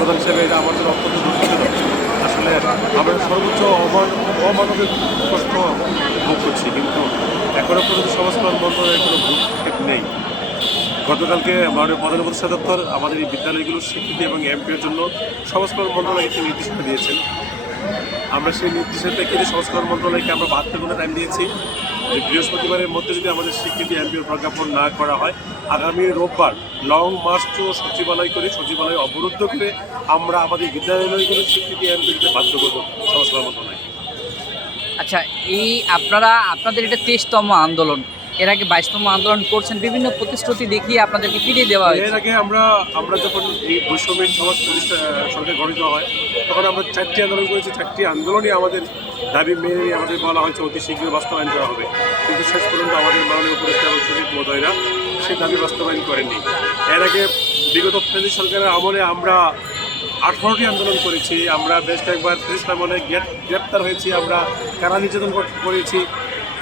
প্রধান হিসেবে এটা আমার জন্য অত্যন্ত দুঃখজনক। আসলে আমরা সর্বোচ্চ অমানবিক কষ্ট ভোগ করছি, কিন্তু এখনও পর্যন্ত সমাজকল্যাণ মন্ত্রণালয়ের কোনো ভূক্ষেপ নেই। গতকালকে মাননীয় প্রধান উপদেষ্টা দপ্তর আমাদের এই বিদ্যালয়গুলোর স্বীকৃতি এবং এমপিওর জন্য সমাজকল্যাণ মন্ত্রণালয় একটি নির্দেশনা দিয়েছেন। আমরা সেই নির্দেশের প্রেক্ষিতে সমাজকল্যাণ মন্ত্রণালয়কে আমরা 72 ঘন্টা টাইম দিয়েছি যে বৃহস্পতিবারের মধ্যে যদি আমাদের স্বীকৃতি এমপিওর প্রজ্ঞাপন না করা হয়, আগামী রোববার লং মার্চ টু সচিবালয় করে সচিবালয় অবরুদ্ধ করে আমরা আমাদের বিদ্যালয়গুলোর স্বীকৃতি এমপি দিতে বাধ্য করবো সমাজকল্যাণ মন্ত্রণালয়কে। আচ্ছা, এই আপনাদের এটা 23তম আন্দোলন, এর আগে 22তম আন্দোলন করছেন, বিভিন্ন প্রতিশ্রুতি দেখিয়ে আপনাদেরকে ফিরিয়ে দেওয়া হয়েছে। এর আগে আমরা যখন এই বৈষম্যহীন সমাজ সরকার গঠিত হয় তখন আমরা 4টি আন্দোলন করেছি। 4টি আন্দোলনই আমাদের দাবি মেনে নিয়ে আমাদের বলা হয়েছে অতি শীঘ্র বাস্তবায়ন করা হবে, কিন্তু শেষ পর্যন্ত আমাদের মাননীয় উপদেষ্টা এবং সচিব মহোদয়রা সেই দাবি বাস্তবায়ন করেননি। এর আগে বিগত ফ্যাসিস্ট সরকারের আমলে আমরা 18টি আন্দোলন করেছি, আমরা বেশ কয়েকবার ফ্যাসিস্ট আমলে গ্রেপ্তার হয়েছি, আমরা কারা নির্যাতন করেছি,